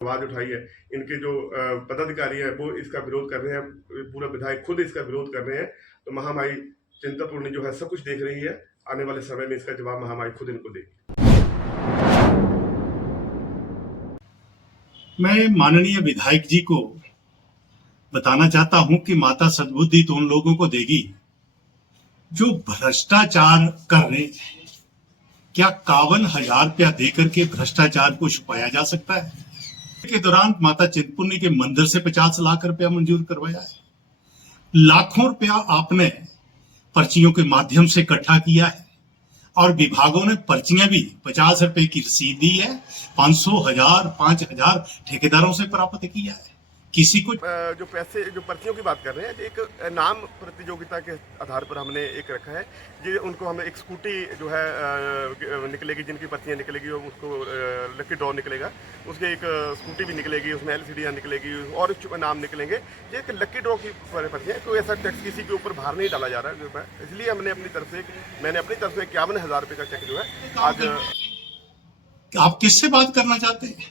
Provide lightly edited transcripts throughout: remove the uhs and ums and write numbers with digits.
आवाज उठाई है। इनके जो पदाधिकारी हैं वो इसका विरोध कर रहे हैं, पूरा विधायक खुद इसका विरोध कर रहे हैं। तो महामाई चिंतपूर्णी जो है सब कुछ देख रही है। आने वाले समय में इसका जवाब महामाई खुद इनको देगी। मैं माननीय विधायक जी को बताना चाहता हूं कि माता सद्बुद्धि तो उन लोगों को देगी जो भ्रष्टाचार कर रहे हैं। क्या 51,000 रुपया देकर के भ्रष्टाचार को छुपाया जा सकता है? के दौरान माता चिंतपूर्णी के मंदिर से 50 लाख रुपया मंजूर करवाया है। लाखों रुपया आपने पर्चियों के माध्यम से इकट्ठा किया है और विभागों ने पर्चियां भी 50 रुपए की रसीद दी है। 500, 1000, 5000 ठेकेदारों से प्राप्त किया है। किसी को जो पैसे जो पर्चियों की बात कर रहे हैं, एक नाम प्रतियोगिता के आधार पर हमने एक रखा है। ये उनको हमें एक स्कूटी जो है निकलेगी, जिनकी पर्चियाँ निकलेगी उसको लकी ड्रॉ निकलेगा, उसके एक स्कूटी भी निकलेगी, उसमें LCD निकलेगी और नाम निकलेंगे। ये एक लकी ड्रॉ की पर्ची है। कोई ऐसा टैक्स किसी के ऊपर भार नहीं डाला जा रहा है, इसलिए मैंने अपनी तरफ से 51,000 रुपये का चेक जो है आज। आप किससे बात करना चाहते हैं?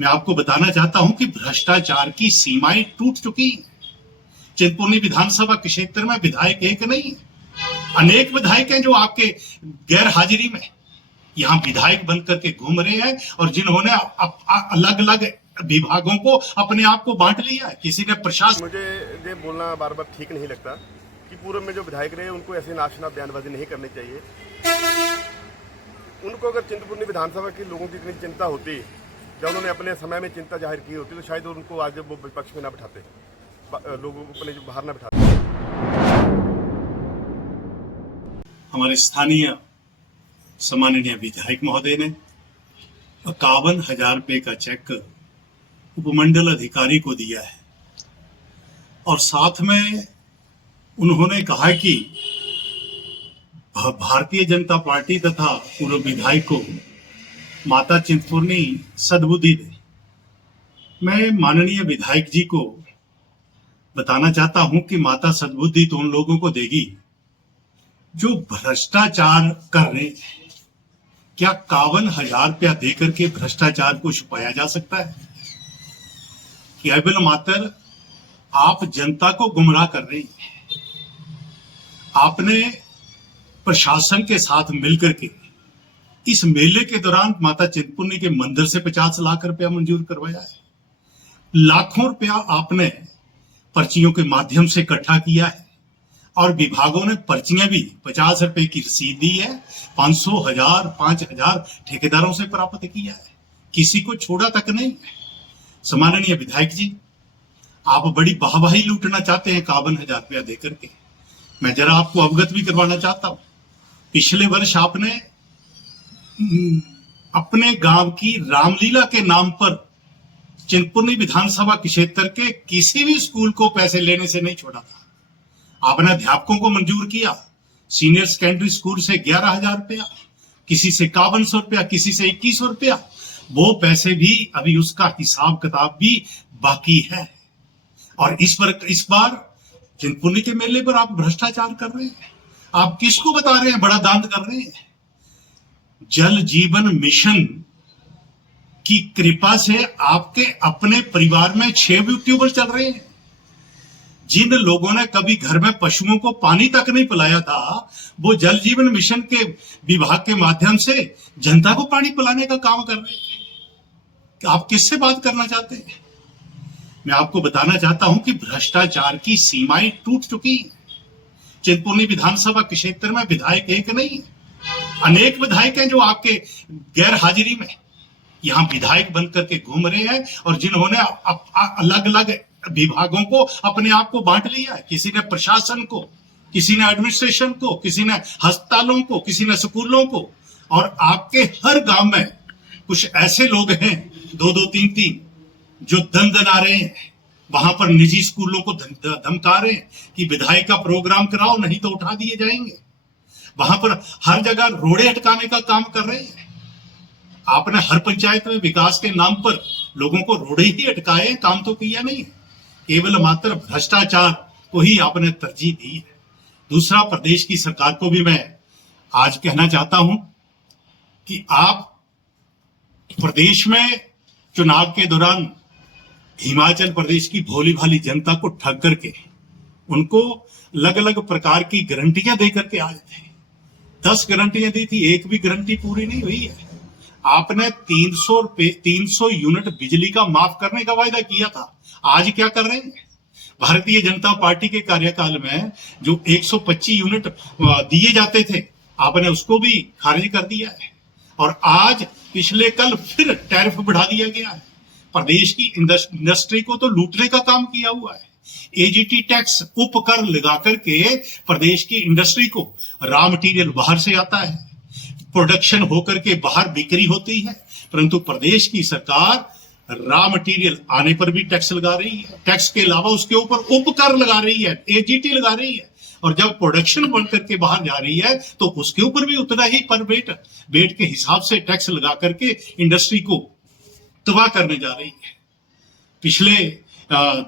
मैं आपको बताना चाहता हूं कि भ्रष्टाचार की सीमाएं टूट चुकी हैं। चिंतपूर्णी विधानसभा के क्षेत्र में विधायक एक नहीं, अनेक विधायक हैं जो आपके गैर हाजिरी में यहां विधायक बनकर के घूम रहे हैं और जिन्होंने अलग अलग विभागों को अपने आप को बांट लिया है। किसी ने प्रशासन, मुझे ये बोलना बार बार ठीक नहीं लगता कि पूर्व में जो विधायक रहे उनको ऐसे नाशना बयानबाजी नहीं करनी चाहिए। उनको अगर चिंतपूर्णी विधानसभा के लोगों की इतनी चिंता होती, जब उन्होंने अपने समय में चिंता जाहिर की होती, तो शायद उनको आज वो विपक्ष में ना बिठाते, लोगों को अपने बाहर ना बिठाते। हमारे स्थानीय सम्माननीय विधायक महोदय ने 51,000 रुपए का चेक उपमंडल अधिकारी को दिया है और साथ में उन्होंने कहा कि भारतीय जनता पार्टी तथा पूर्व विधायक को माता चिंतपूर्णी सद्बुद्धि दे। मैं माननीय विधायक जी को बताना चाहता हूं कि माता सद्बुद्धि तो उन लोगों को देगी जो भ्रष्टाचार कर रहे हैं। क्या 51,000 रुपया देकर के भ्रष्टाचार को छुपाया जा सकता है? केवल मात्र आप जनता को गुमराह कर रहे हैं। आपने प्रशासन के साथ मिलकर के इस मेले के दौरान माता चिंतपूर्णी के मंदिर से 50 लाख रुपया मंजूर करवाया है। लाखों रुपया आपने पर्चियों के माध्यम से इकट्ठा किया है और विभागों ने पर्चियां भी 50 रुपए की रसीद दी है। 500, 1000, 5000 ठेकेदारों से प्राप्त किया है। किसी को छोड़ा तक नहीं। सम्माननीय विधायक जी, आप बड़ी वाहवाही लूटना चाहते हैं 51,000 रुपया देकर के। मैं जरा आपको अवगत भी करवाना चाहता हूं। पिछले वर्ष आपने अपने गांव की रामलीला के नाम पर चिंतपूर्णी विधानसभा क्षेत्र के किसी भी स्कूल को पैसे लेने से नहीं छोड़ा था। आपने अध्यापकों को मंजूर किया। सीनियर सेकेंडरी स्कूल से 11,000 रुपया, किसी से 5100 रुपया, किसी से 2100 रुपया। वो पैसे भी अभी उसका हिसाब किताब भी बाकी है। और इस बार चिंतपूर्णी के मेले पर आप भ्रष्टाचार कर रहे हैं। आप किसको बता रहे हैं बड़ा दांत कर रहे हैं? जल जीवन मिशन की कृपा से आपके अपने परिवार में 6 यूट्यूबर चल रहे हैं। जिन लोगों ने कभी घर में पशुओं को पानी तक नहीं पिलाया था, वो जल जीवन मिशन के विभाग के माध्यम से जनता को पानी पिलाने का काम कर रहे हैं। आप किससे बात करना चाहते हैं? मैं आपको बताना चाहता हूं कि भ्रष्टाचार की सीमाएं टूट चुकी हैं। चिंतपूर्णी विधानसभा के क्षेत्र में विधायक एक नहीं, अनेक विधायक हैं जो आपके गैर हाजिरी में यहां विधायक बनकर के घूम रहे हैं और जिन्होंने अलग अलग विभागों को अपने आप को बांट लिया है। किसी ने प्रशासन को, किसी ने एडमिनिस्ट्रेशन को, किसी ने अस्पतालों को, किसी ने स्कूलों को। और आपके हर गांव में कुछ ऐसे लोग हैं 2-2, 3-3 जो दंदना रहे हैं। वहां पर निजी स्कूलों को धमका रहे हैं कि विधायक का प्रोग्राम कराओ, नहीं तो उठा दिए जाएंगे। वहां पर हर जगह रोड़े हटकाने का काम कर रहे हैं। आपने हर पंचायत में विकास के नाम पर लोगों को रोड़े ही अटकाए, काम तो किया नहीं है। केवल मात्र भ्रष्टाचार को ही आपने तरजीह दी है। दूसरा, प्रदेश की सरकार को भी मैं आज कहना चाहता हूं कि आप प्रदेश में चुनाव के दौरान हिमाचल प्रदेश की भोली भाली जनता को ठग करके उनको अलग अलग प्रकार की गारंटियां दे करके आए थे। 10 गारंटियां दी थी, एक भी गारंटी पूरी नहीं हुई है। आपने 300 यूनिट बिजली का माफ करने का वायदा किया था, आज क्या कर रहे हैं? भारतीय जनता पार्टी के कार्यकाल में जो 125 यूनिट दिए जाते थे, आपने उसको भी खारिज कर दिया है। और आज पिछले कल फिर टैरिफ बढ़ा दिया गया है। प्रदेश की इंडस्ट्री को तो लूटने का काम किया हुआ है। एजीटी टैक्स उपकर लगा करके प्रदेश की इंडस्ट्री को रॉ मटेरियल बाहर से आता है, प्रोडक्शन होकर के बाहर बिक्री होती है, परंतु प्रदेश की सरकार रॉ मटेरियल आने पर भी टैक्स लगा रही है। टैक्स के अलावा उसके ऊपर उपकर लगा रही है, एजीटी लगा रही है। और जब प्रोडक्शन बन करके बाहर जा रही है तो उसके ऊपर भी उतना ही पर वेट के हिसाब से टैक्स लगा करके इंडस्ट्री को तबाह करने जा रही है। पिछले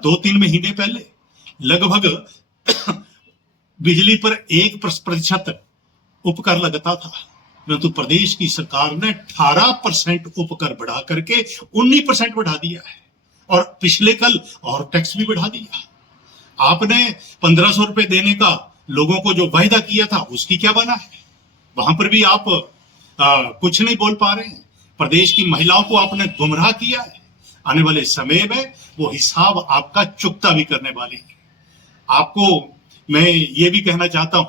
2-3 महीने पहले लगभग बिजली पर 1% उपकर लगता था, परंतु प्रदेश की सरकार ने 18% उपकर बढ़ा करके 19% बढ़ा दिया है। और पिछले कल और टैक्स भी बढ़ा दिया। आपने 1500 रुपए देने का लोगों को जो वायदा किया था उसकी क्या बना है? वहां पर भी आप कुछ नहीं बोल पा रहे हैं। प्रदेश की महिलाओं को आपने गुमराह किया है। आने वाले समय में वो हिसाब आपका चुकता भी करने वाले हैं। आपको मैं ये भी कहना चाहता हूं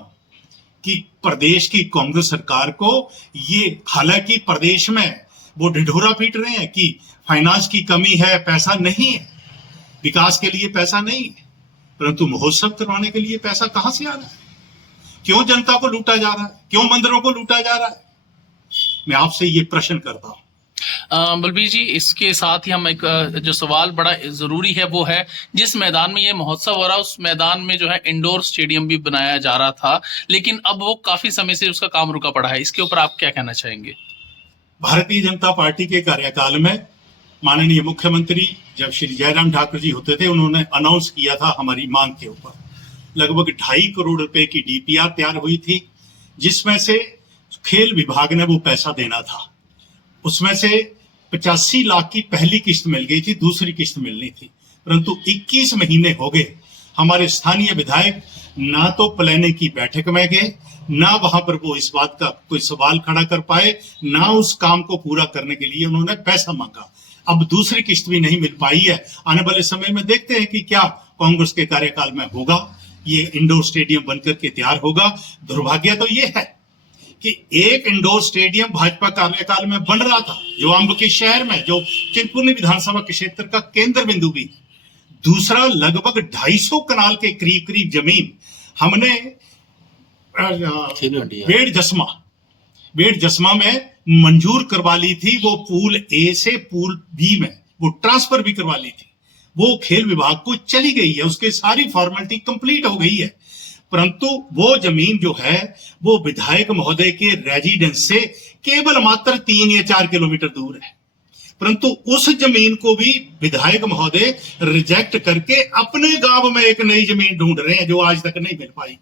कि प्रदेश की कांग्रेस सरकार को ये, हालांकि प्रदेश में वो ढिढोरा पीट रहे हैं कि फाइनेंस की कमी है, पैसा नहीं है, विकास के लिए पैसा नहीं है, परंतु महोत्सव करवाने के लिए पैसा कहां से आ रहा है? क्यों जनता को लूटा जा रहा है? क्यों मंदिरों को लूटा जा रहा है? मैं आपसे ये प्रश्न करता हूं। बलबीर जी, इसके साथ ही हम एक जो सवाल बड़ा जरूरी है वो है, जिस मैदान में ये महोत्सव हो रहा है उस मैदान में जो है इंडोर स्टेडियम भी बनाया जा रहा था, लेकिन अब वो काफी समय से उसका काम रुका पड़ा है। इसके ऊपर आप क्या कहना चाहेंगे? भारतीय जनता पार्टी के कार्यकाल में माननीय मुख्यमंत्री जब श्री जयराम ठाकुर जी होते थे, उन्होंने अनाउंस किया था हमारी मांग के ऊपर लगभग 2.5 करोड़ रुपए की डीपीआर तैयार हुई थी, जिसमें से खेल विभाग ने वो पैसा देना था। उसमें से 85 लाख की पहली किस्त मिल गई थी, दूसरी किस्त मिलनी थी, परंतु 21 महीने हो गए। हमारे स्थानीय विधायक ना तो प्लानिंग की बैठक में गए, ना वहां पर वो इस बात का कोई सवाल खड़ा कर पाए, ना उस काम को पूरा करने के लिए उन्होंने पैसा मांगा। अब दूसरी किस्त भी नहीं मिल पाई है। आने वाले समय में देखते हैं कि क्या कांग्रेस के कार्यकाल में होगा, ये इंडोर स्टेडियम बनकर के तैयार होगा। दुर्भाग्य तो ये है कि एक इंडोर स्टेडियम भाजपा कार्यकाल में बन रहा था, जो अम्ब के शहर में, जो चिंतपूर्णी विधानसभा के क्षेत्र का केंद्र बिंदु भी, दूसरा लगभग 250 कनाल के करीब जमीन हमने बेड़ जसमा में मंजूर करवा ली थी। वो पूल ए से पूल बी में वो ट्रांसफर भी करवा ली थी। वो खेल विभाग को चली गई है, उसके सारी फॉर्मेलिटी कंप्लीट हो गई है, परंतु वो जमीन जो है वो विधायक महोदय के रेजिडेंस से केवल मात्र 3 या 4 किलोमीटर दूर है। परंतु उस जमीन को भी विधायक महोदय रिजेक्ट करके अपने गांव में एक नई जमीन ढूंढ रहे हैं, जो आज तक नहीं मिल पाई।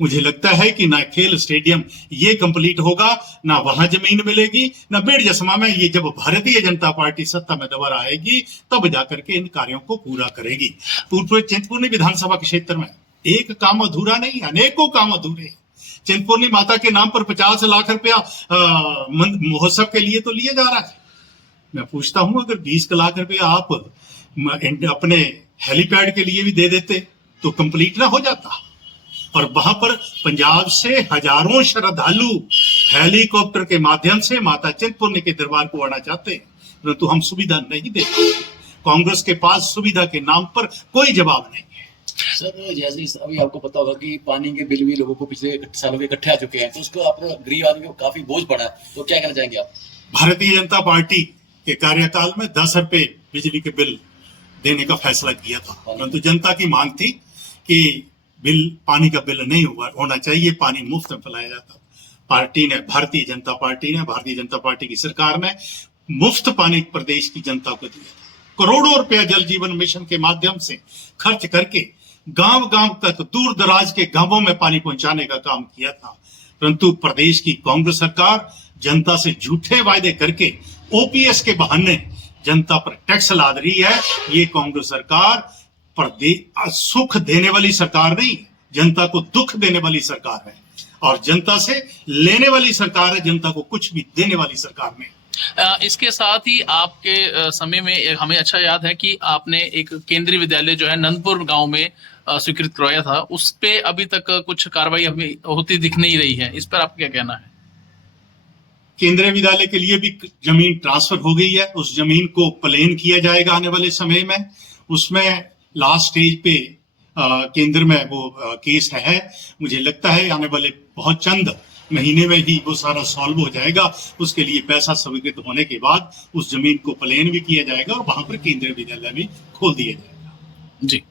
मुझे लगता है कि ना खेल स्टेडियम ये कंप्लीट होगा, ना वहां जमीन मिलेगी, ना बेड़ जसमा में। ये जब भारतीय जनता पार्टी सत्ता में दोबारा आएगी तब जाकर के इन कार्यों को पूरा करेगी। पूर्व चिंतपूर्णी विधानसभा के क्षेत्र में एक काम अधूरा नहीं, अनेकों काम अधूरे हैं। चिंतपूर्णी माता के नाम पर 50 लाख रुपया महोत्सव के लिए तो लिया जा रहा है। मैं पूछता हूं, अगर 20 लाख रुपया आप अपने हेलीपैड के लिए भी दे देते तो कंप्लीट ना हो जाता। और वहां पर पंजाब से हजारों श्रद्धालु हेलीकॉप्टर के माध्यम से माता चिंतपूर्णी के दरबार को आना चाहते हैं, परंतु हम सुविधा नहीं देते। कांग्रेस के पास सुविधा के नाम पर कोई जवाब नहीं है। सर, जैसे अभी आपको पता होगा कि पानी के बिल भी लोगों को पिछले सालों के इकट्ठे आ चुके हैं, तो उसको अपने गरीब आदमी को काफी बोझ पड़ा है, तो क्या कहना चाहेंगे आप? भारतीय जनता पार्टी के कार्यकाल में 10 रुपए बिजली के बिल देने का फैसला किया था, परंतु जनता की मांग थी कि पानी का बिल नहीं होना चाहिए, पानी मुफ्त में पिलाया जाता। भारतीय जनता पार्टी की सरकार ने मुफ्त पानी प्रदेश की जनता को दिया था। करोड़ों रुपया जल जीवन मिशन के माध्यम से खर्च करके गांव तक, दूर दराज के गांवों में पानी पहुंचाने का काम किया था, परंतु प्रदेश की कांग्रेस सरकार जनता से झूठे वायदे करके ओपीएस के बहाने जनता पर टैक्स लाद रही है। ये कांग्रेस सरकार सुख देने वाली सरकार नहीं, जनता को दुख देने वाली सरकार है और जनता से लेने वाली सरकार है, जनता को कुछ भी देने वाली सरकार नहीं। इसके साथ ही आपके समय में हमें अच्छा याद है कि आपने एक केंद्रीय विद्यालय जो है नंदपुर गांव में स्वीकृत करवाया था, उस पे अभी तक कुछ कार्रवाई हमें होती दिख नहीं रही है, इस पर आपका क्या कहना है? केंद्रीय विद्यालय के लिए भी जमीन ट्रांसफर हो गई है, उस जमीन को प्लेन किया जाएगा आने वाले समय में। उसमें लास्ट स्टेज पे केंद्र में वो केस है। मुझे लगता है आने वाले बहुत चंद महीने में ही वो सारा सॉल्व हो जाएगा। उसके लिए पैसा स्वीकृत होने के बाद उस जमीन को प्लेन भी किया जाएगा और वहां पर केंद्रीय विद्यालय भी खोल दिया जाएगा। जी।